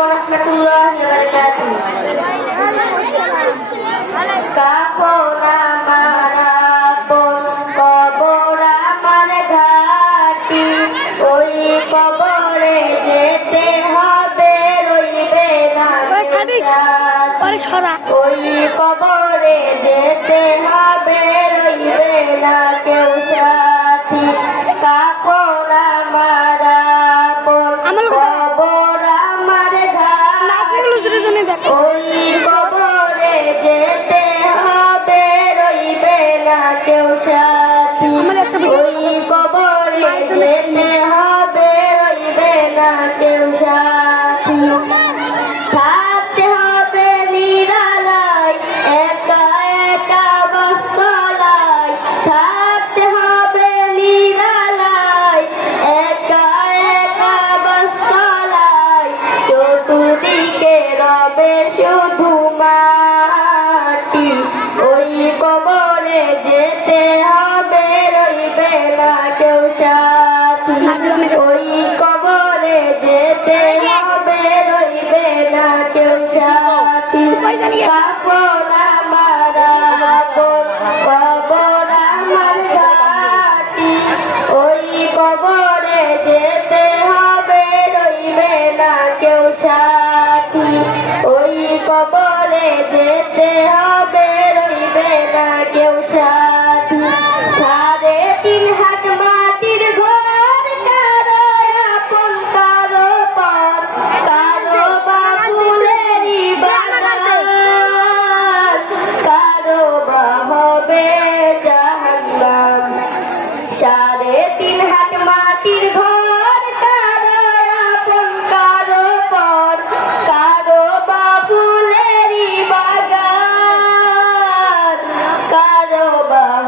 রহমতুল্লাহ কাপড়া মারাপন কবর আমার ঘাটি ওই কবরে যেতে হবে রইবে না ওই কবরে যেতে যেতে হবে রইবে না কেউ সাথী। ওই কবরে যেতে হবে রইবে না কেউ সাথী। কাপড় আমার ওই কবরে যেতে হবে রইবে কেউ সাথী। ওই কবরে যেতে হবে Give you, sir. Ah!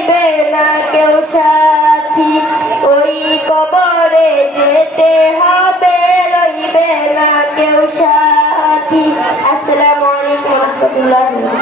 দিবে না কেউ সাথী, ওই কবরে যেতে হবে, রইবে না কেউ সাথী। আসসালামু আলাইকুম রহমতুল্লাহ।